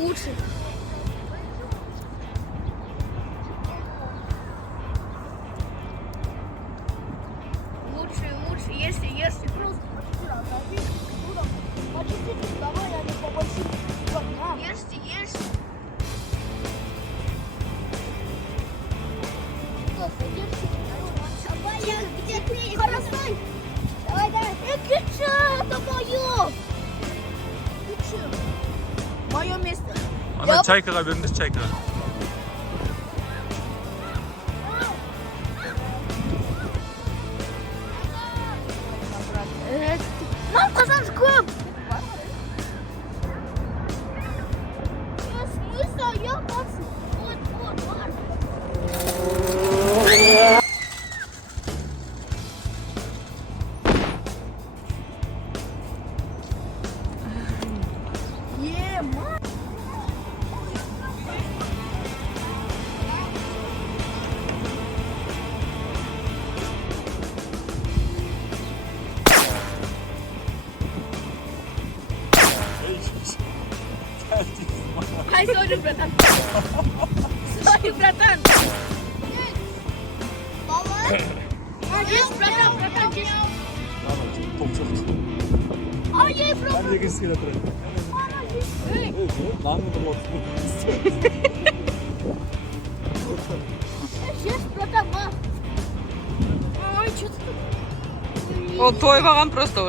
лучше. Лучше, если просто давай, я не побольше. Ешьте. Хорошо. Давай. Это мое. Мое место. Ana Çaykır'a biriniz Çaykır'a. Мам, казанском. Смысл, я пацан. Вот. Мам. Ай, сори, братан. Здесь, братан, здесь. А я и пробую. Ben de gitsin oturayım. Lan mı oturayım? Здесь, братан, ма. Ой, что-то. Ол тойбаған просто уже.